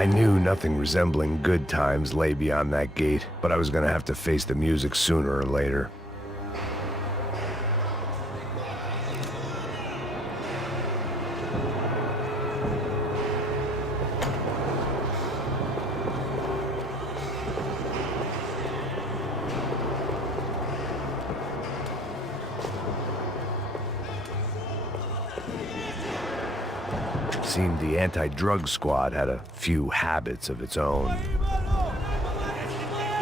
I knew nothing resembling good times lay beyond that gate, but I was gonna have to face the music sooner or later. Seemed the anti-drug squad had a few habits of its own.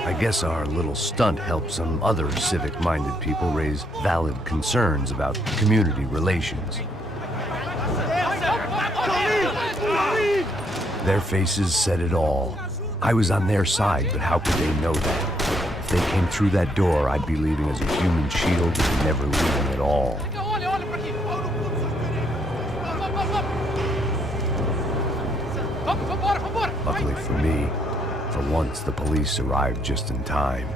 I guess our little stunt helped some other civic-minded people raise valid concerns about community relations. Their faces said it all. I was on their side, but how could they know that? If they came through that door, I'd be leaving as a human shield and never leaving at all. Luckily for me, for once the police arrived just in time.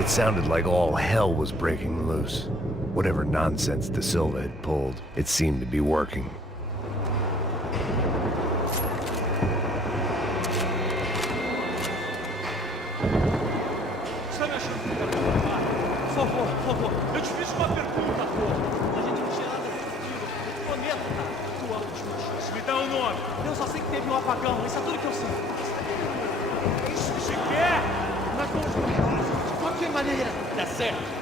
It sounded like all hell was breaking loose. Whatever nonsense De Silva had pulled, it seemed to be working. Eu só sei que teve um apagão, isso é tudo que eu sei. É isso que você quer? Nós vamos de qualquer maneira. Tá certo.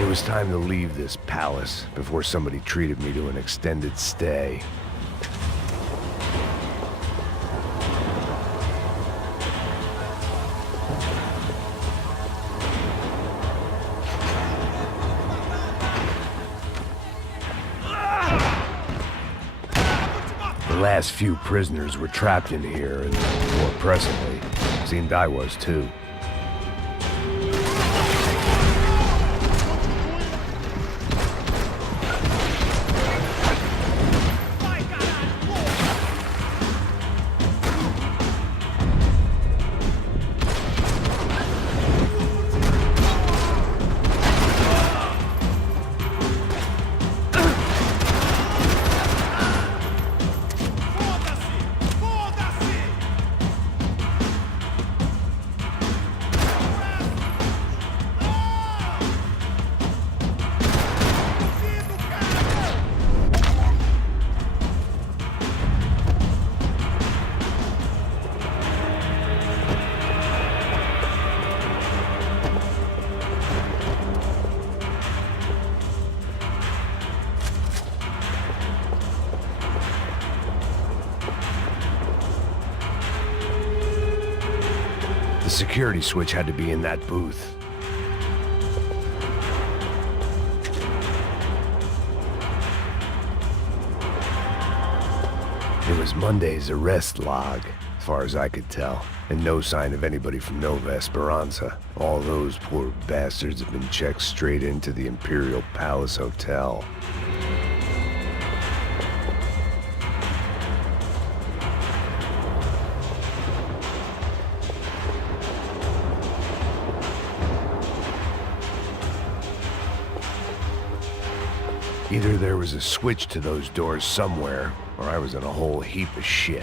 It was time to leave this palace before somebody treated me to an extended stay. The last few prisoners were trapped in here, and more presently, seemed I was too. The security switch had to be in that booth. It was Monday's arrest log, as far as I could tell, and no sign of anybody from Nova Esperanza. All those poor bastards have been checked straight into the Imperial Palace Hotel. Either there was a switch to those doors somewhere, or I was in a whole heap of shit.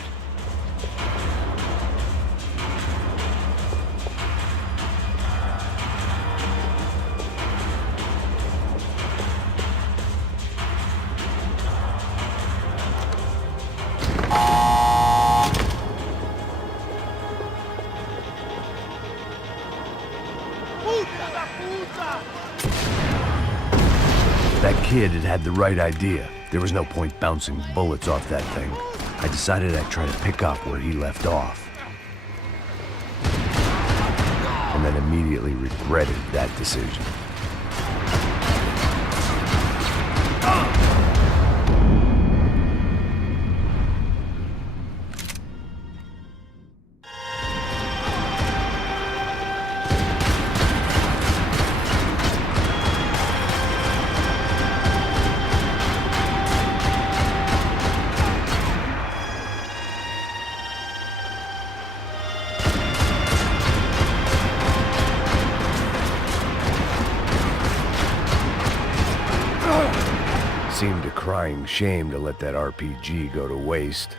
That kid had the right idea. There was no point bouncing bullets off that thing. I decided I'd try to pick up where he left off. And then immediately regretted that decision. Seemed a crying shame to let that RPG go to waste.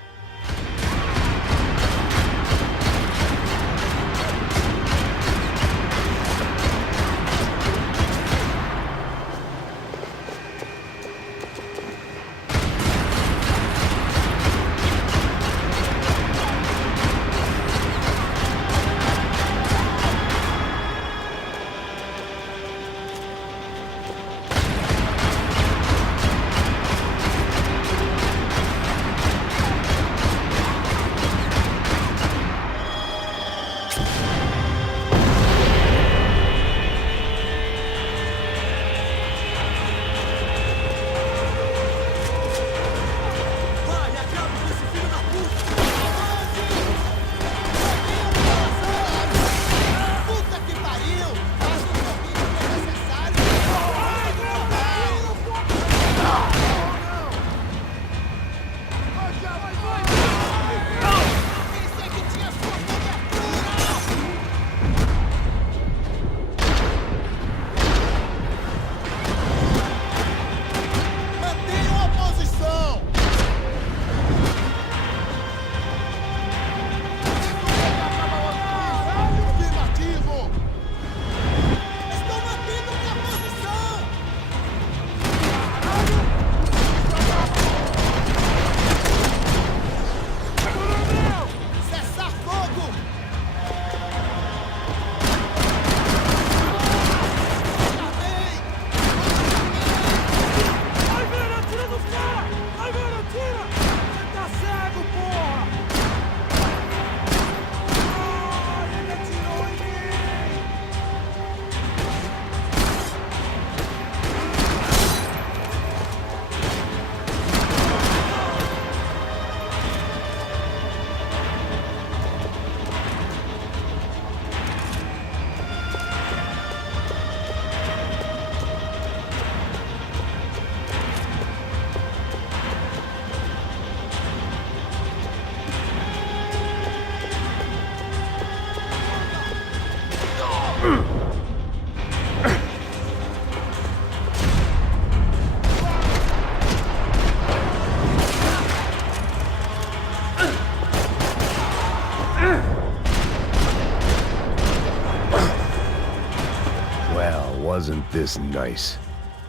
Wasn't this nice?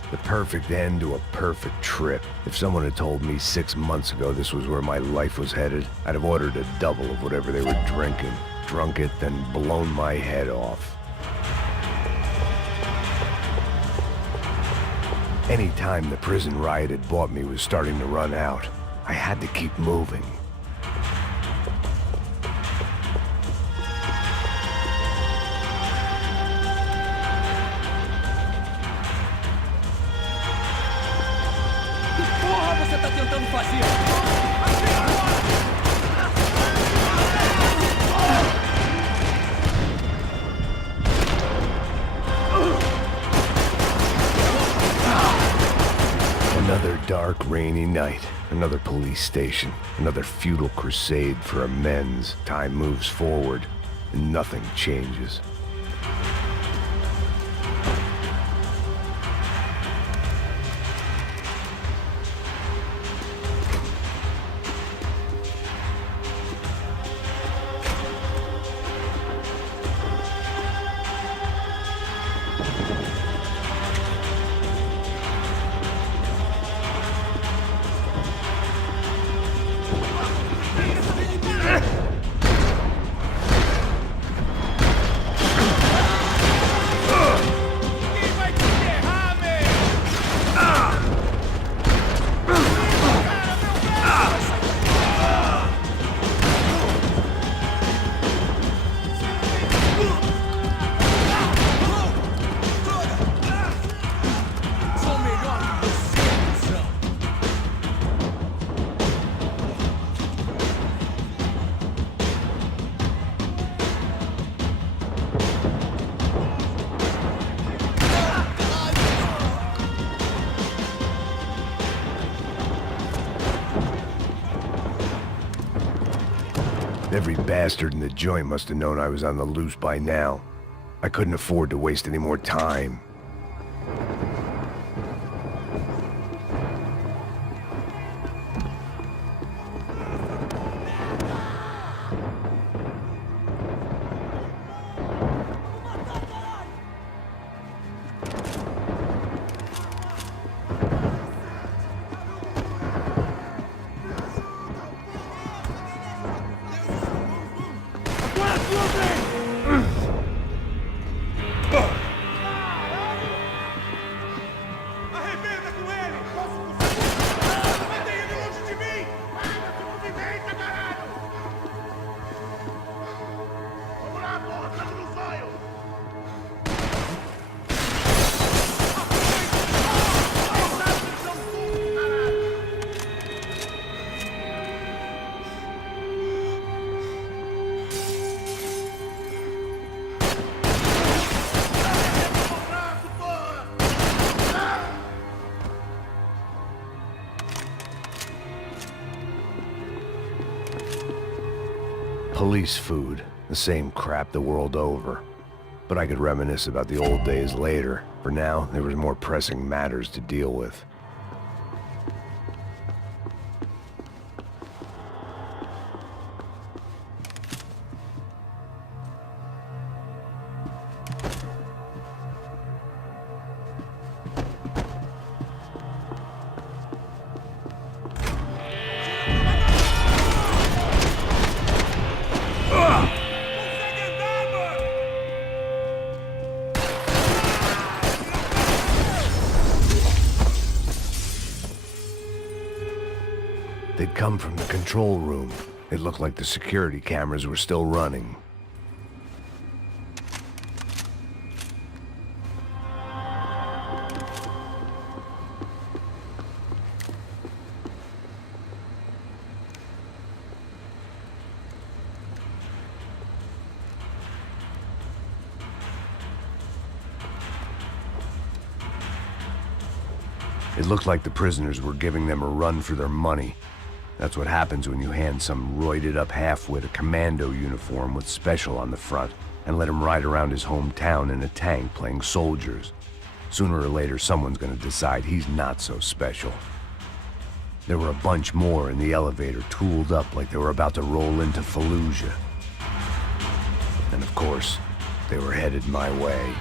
The perfect end to a perfect trip. If someone had told me 6 months ago this was where my life was headed, I'd have ordered a double of whatever they were drinking, drunk it, then blown my head off. Any time the prison riot had bought me was starting to run out. I had to keep moving. Você tá tentando fazer? Another dark, rainy night. Another police station. Another futile crusade for amends. Time moves forward, and nothing changes. Every bastard in the joint must have known I was on the loose by now. I couldn't afford to waste any more time. Arrebenta com ele! Mantém ele longe de mim! Se movimenta, caralho! Vamos lá, porra! Tá no zóio! Police food, the same crap the world over. But I could reminisce about the old days later. For now, there was more pressing matters to deal with. They'd come from the control room. It looked like the security cameras were still running. It looked like the prisoners were giving them a run for their money. That's what happens when you hand some roided-up halfwit a commando uniform with special on the front and let him ride around his hometown in a tank playing soldiers. Sooner or later, someone's gonna decide he's not so special. There were a bunch more in the elevator, tooled up like they were about to roll into Fallujah. And of course, they were headed my way.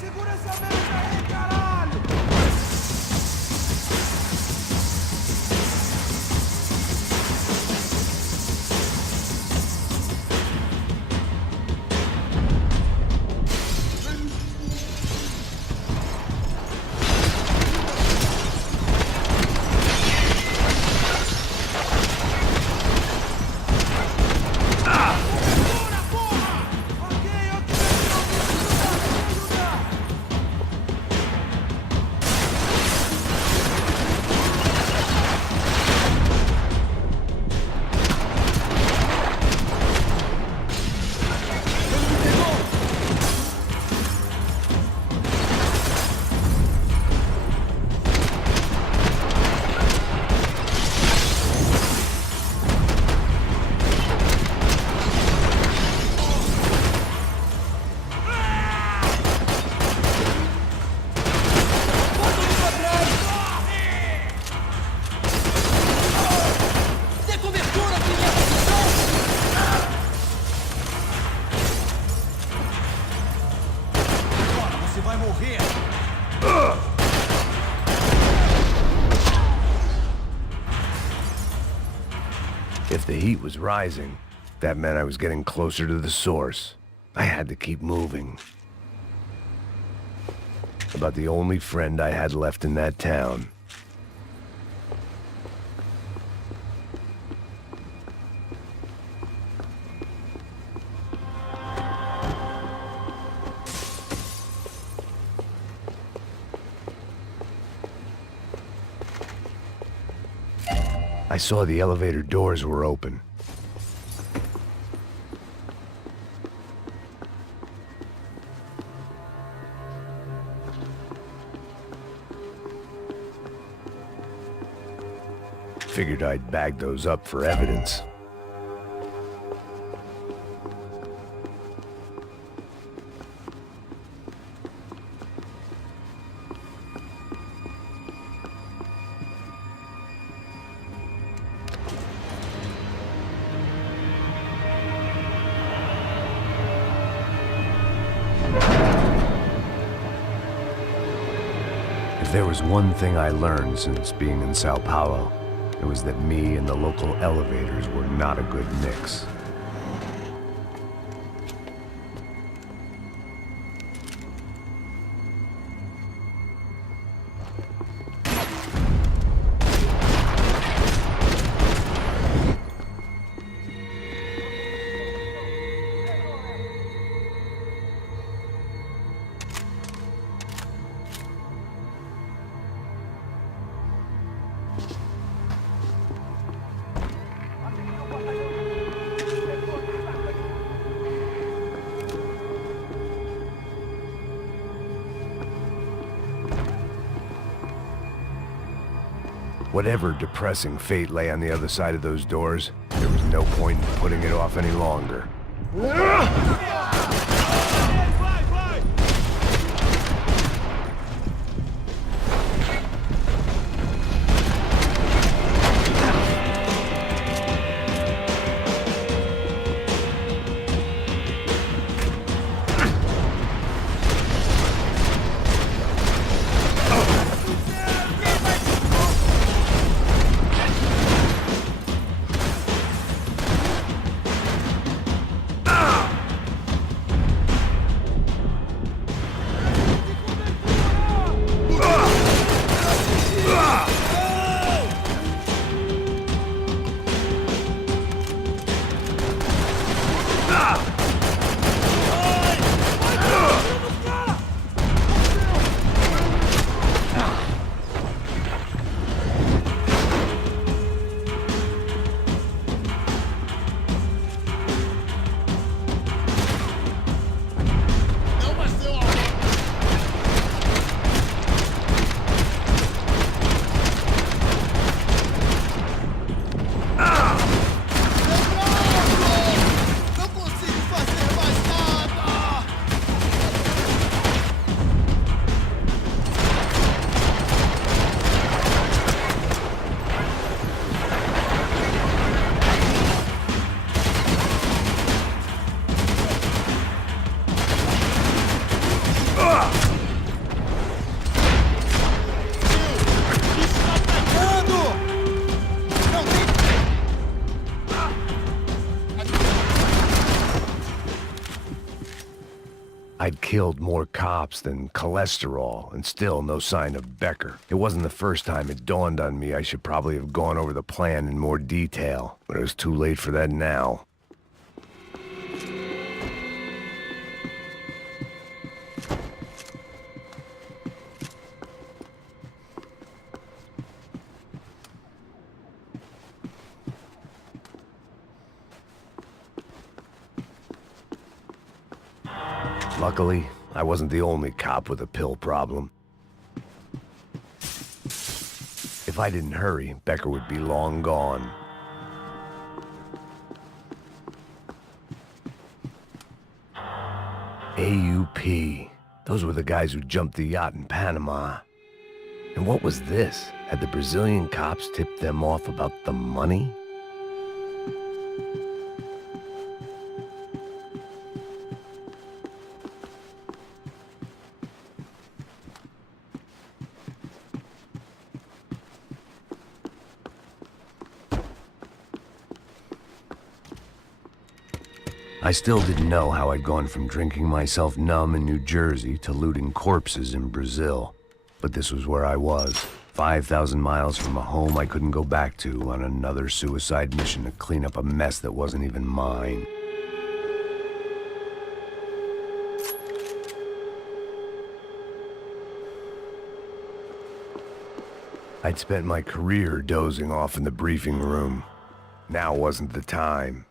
Segura essa merda aí, caralho! If the heat was rising, that meant I was getting closer to the source. I had to keep moving. about the only friend I had left in that town. I saw the elevator doors were open. Figured I'd bag those up for evidence. If there was one thing I learned since being in Sao Paulo, it was that me and the local elevators were not a good mix. Whatever depressing fate lay on the other side of those doors, there was no point in putting it off any longer. I'd killed more cops than cholesterol, and still no sign of Becker. It wasn't the first time it dawned on me I should probably have gone over the plan in more detail, but it was too late for that now. Luckily, I wasn't the only cop with a pill problem. If I didn't hurry, Becker would be long gone. AUP. Those were the guys who jumped the yacht in Panama. And what was this? Had the Brazilian cops tipped them off about the money? I still didn't know how I'd gone from drinking myself numb in New Jersey to looting corpses in Brazil. But this was where I was, 5,000 miles from a home I couldn't go back to, on another suicide mission to clean up a mess that wasn't even mine. I'd spent my career dozing off in the briefing room. Now wasn't the time.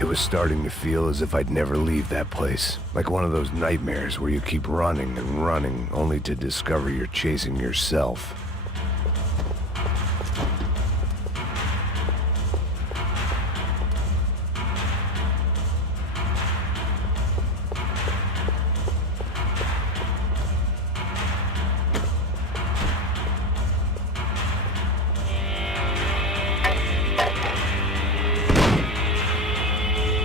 It was starting to feel as if I'd never leave that place. Like one of those nightmares where you keep running and running, only to discover you're chasing yourself.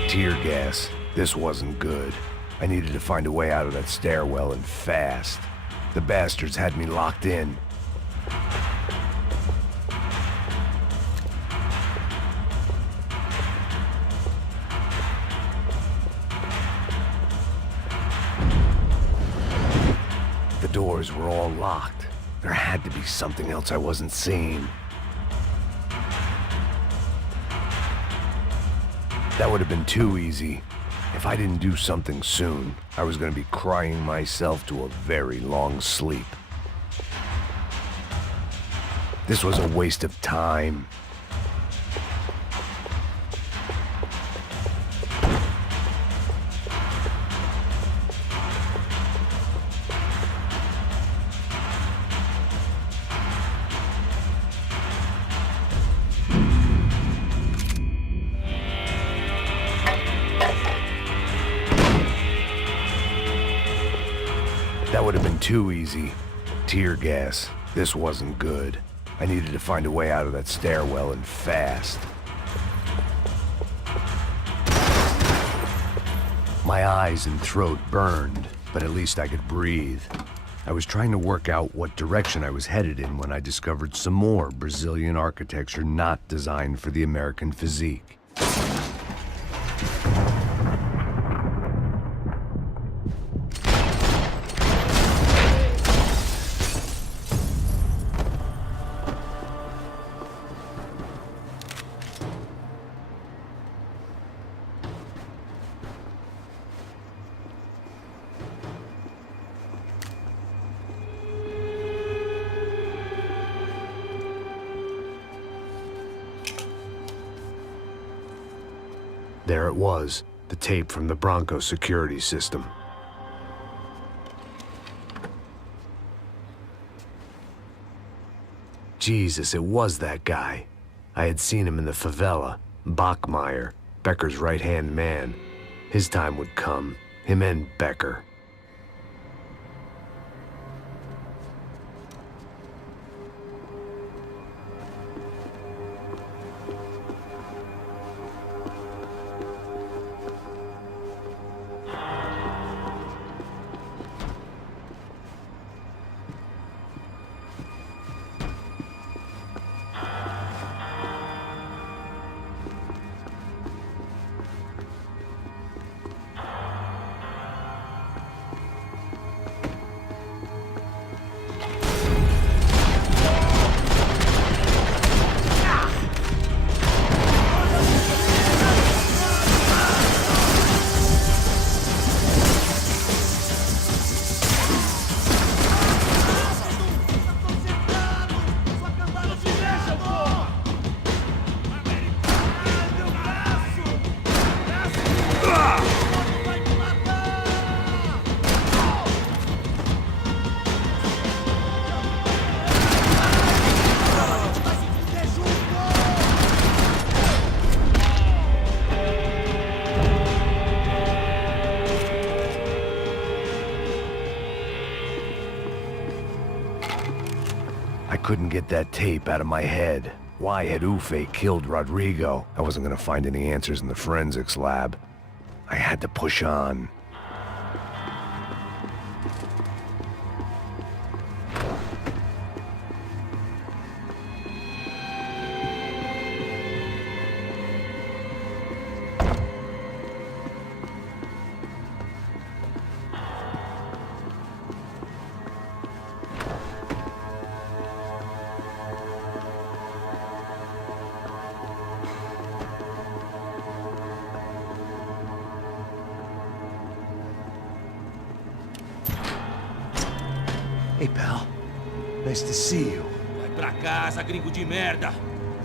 Tear gas. This wasn't good. I needed to find a way out of that stairwell, and fast. The bastards had me locked in. The doors were all locked. There had to be something else I wasn't seeing. That would have been too easy. If I didn't do something soon, I was going to be crying myself to a very long sleep. This was a waste of time. That would have been too easy. Tear gas. This wasn't good. I needed to find a way out of that stairwell, and fast. My eyes and throat burned, but at least I could breathe. I was trying to work out what direction I was headed in when I discovered some more Brazilian architecture not designed for the American physique. There it was, the tape from the Bronco security system. Jesus, it was that guy. I had seen him in the favela, Bachmeyer, Becker's right-hand man. His time would come, him and Becker. couldn't get that tape out of my head. Why had Ufe killed Rodrigo? I wasn't gonna find any answers in the forensics lab. I had to push on. Hey, pal. Nice to see you. Vai pra casa, gringo de merda!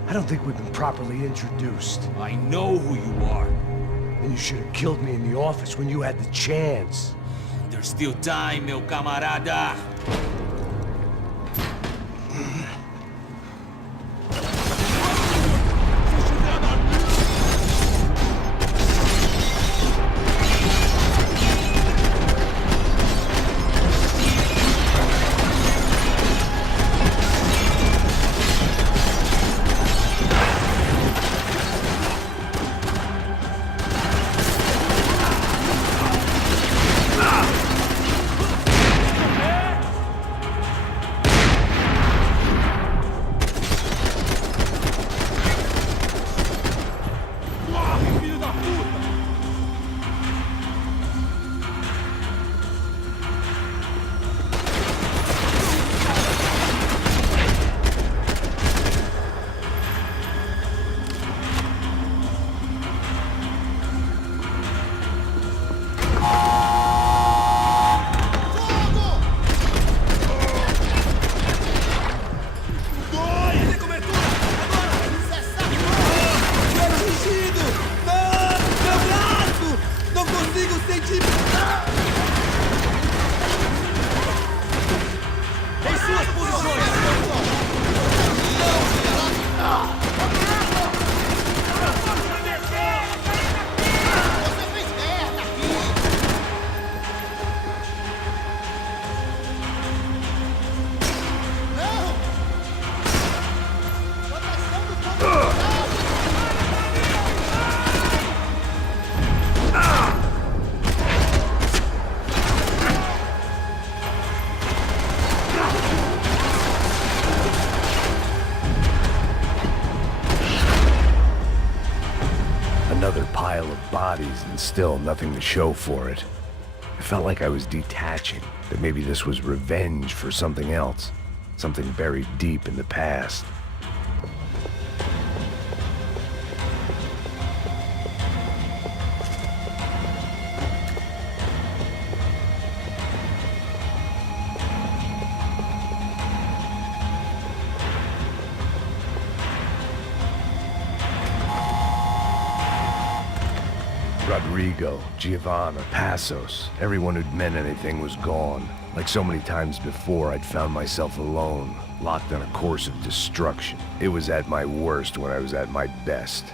I don't think we've been properly introduced. I know who you are. And you should have killed me in the office when you had the chance. There's still time, meu camarada! Another pile of bodies and still nothing to show for it. It felt like I was detaching, that maybe this was revenge for something else, something buried deep in the past. Rodrigo, Giovanna, Passos, everyone who'd meant anything was gone. Like so many times before, I'd found myself alone, locked on a course of destruction. It was at my worst when I was at my best.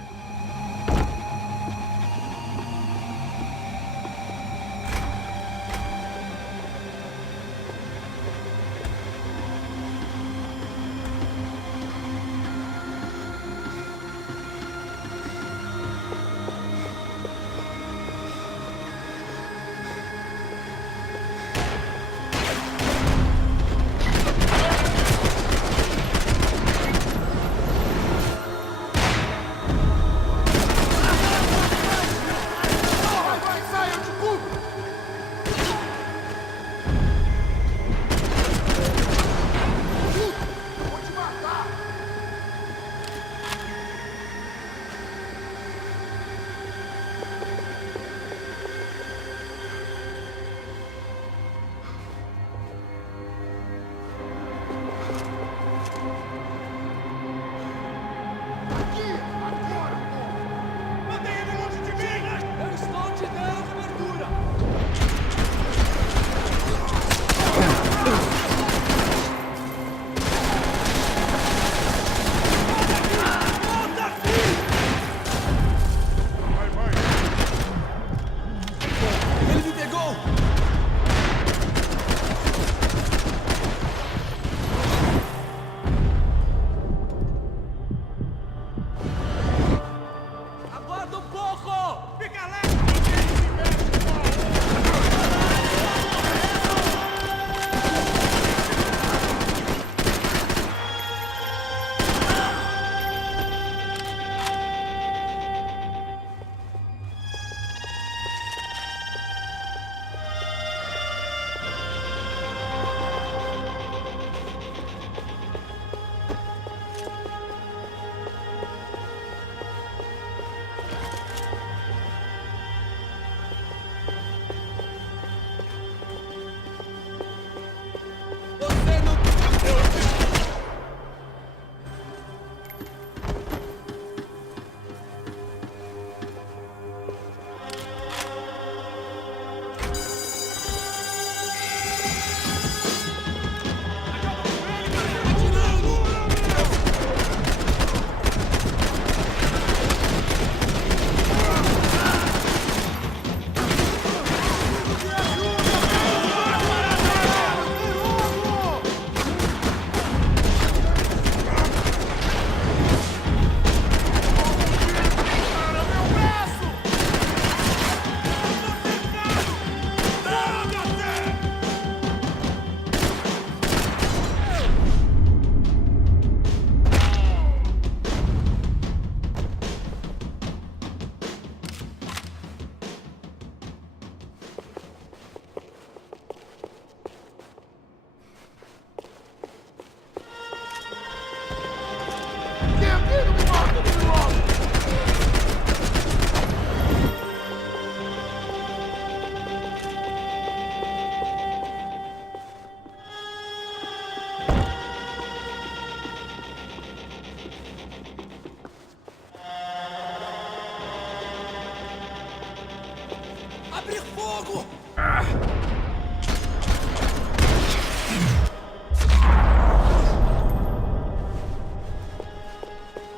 fogo!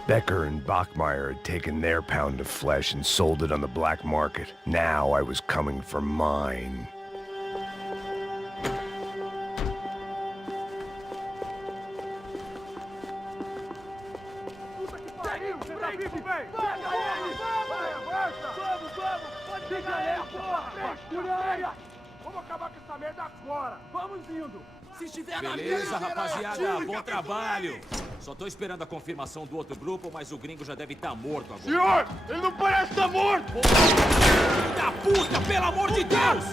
Becker and Bachmeyer had taken their pound of flesh and sold it on the black market. Now I was coming for mine. Beleza, rapaziada, bom trabalho! Só tô esperando a confirmação do outro grupo, mas o gringo já deve estar morto agora. Senhor, ele não parece estar morto! Filho da puta, pelo amor de Deus!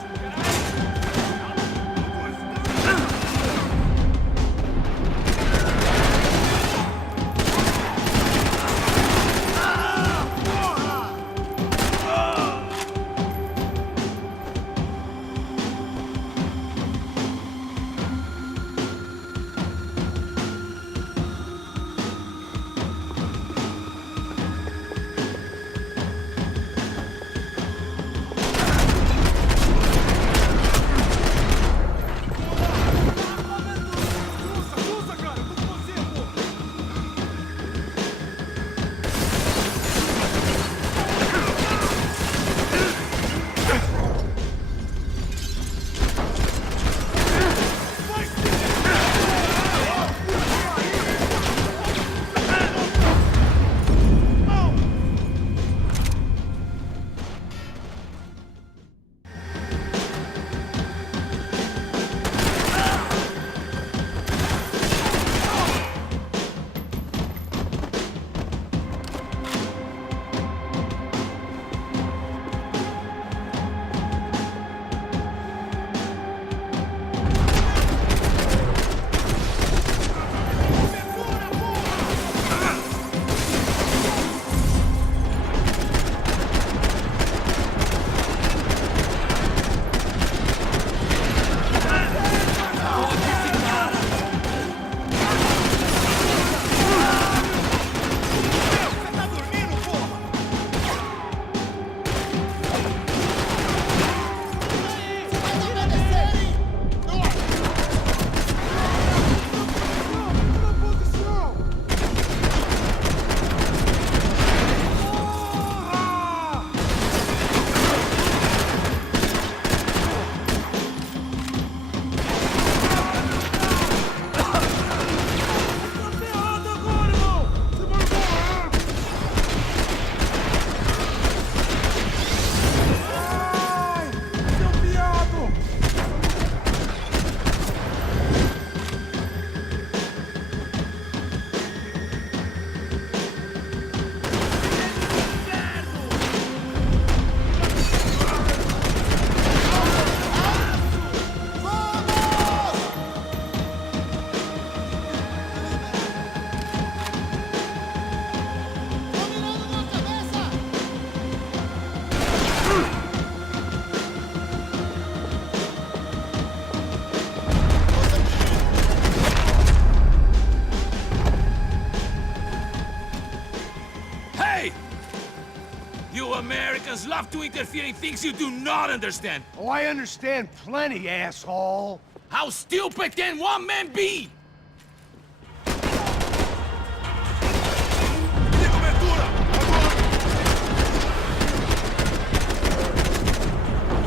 Americans love to interfere in things you do not understand. Oh, I understand plenty, asshole. How stupid can one man be?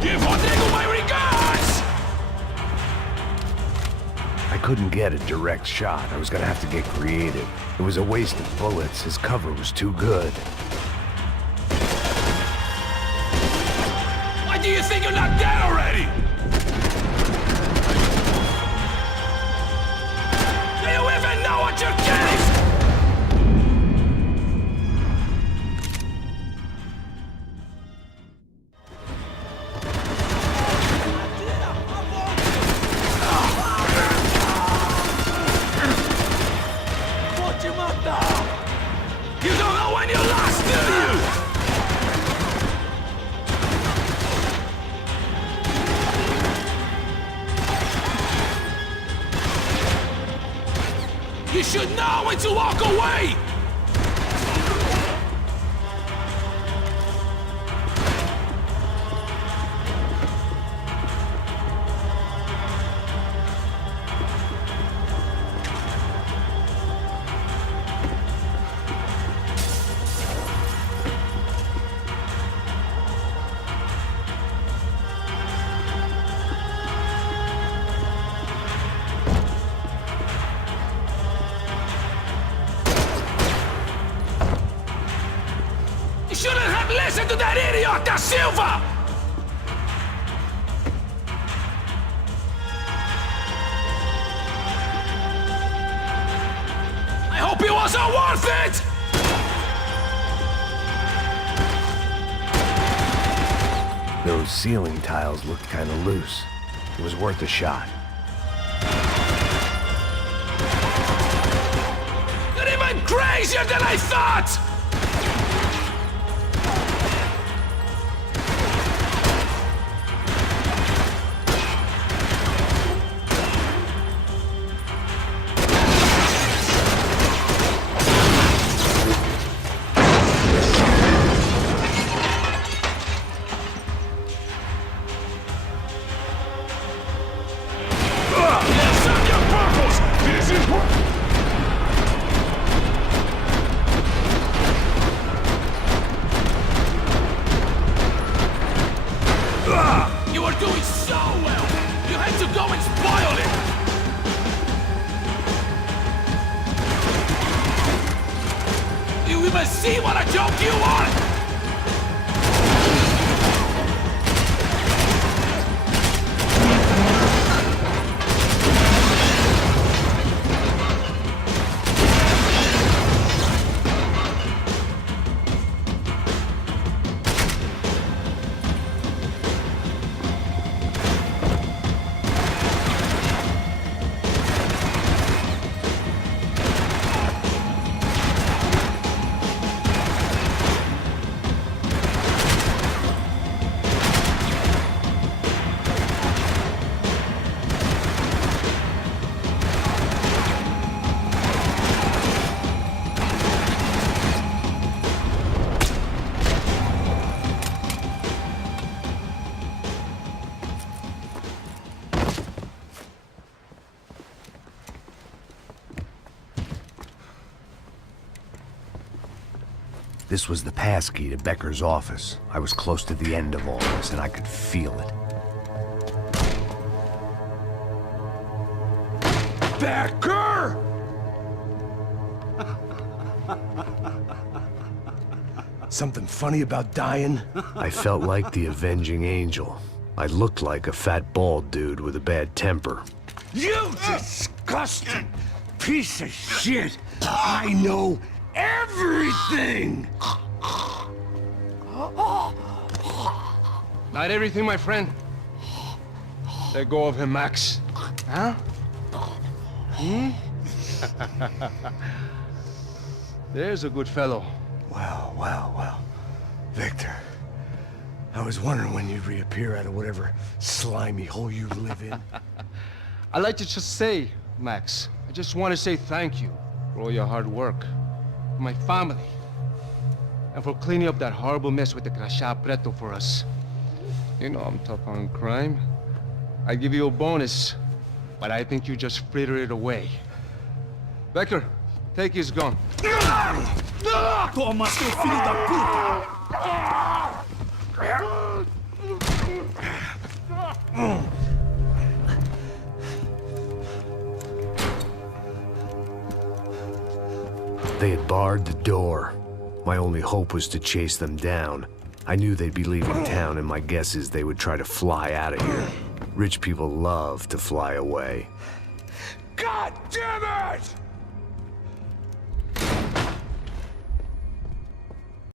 Give Rodrigo my regards! I couldn't get a direct shot. I was gonna have to get creative. It was a waste of bullets. His cover was too good. Why do you think you're not dead already? Do you even know what you're getting? You don't know when you lost, do you? You should know when to walk away! shouldn't have listened to that idiot, Da Silva! I hope it wasn't worth it! Those ceiling tiles looked kinda loose. It was worth a shot. You're even crazier than I thought! You were doing so well! You had to go and spoil it! You even see what a joke you are? This was the passkey to Becker's office. I was close to the end of all this, and I could feel it. Becker! Something funny about dying? I felt like the avenging angel. I looked like a fat bald dude with a bad temper. You disgusting piece of shit! I know everything! Not everything, my friend. Let go of him, Max. Huh? There's a good fellow. Well, well, well. Victor, I was wondering when you'd reappear out of whatever slimy hole you live in. I'd like to just say, Max, I just want to say thank you for all your hard work, for my family, and for cleaning up that horrible mess with the Crachá Preto for us. You know I'm tough on crime. I give you a bonus, but I think you just frittered it away. Becker, take his gun. Toma, seu filho da puta! They had barred the door. My only hope was to chase them down. I knew they'd be leaving town, and my guess is they would try to fly out of here. Rich people love to fly away. God damn it!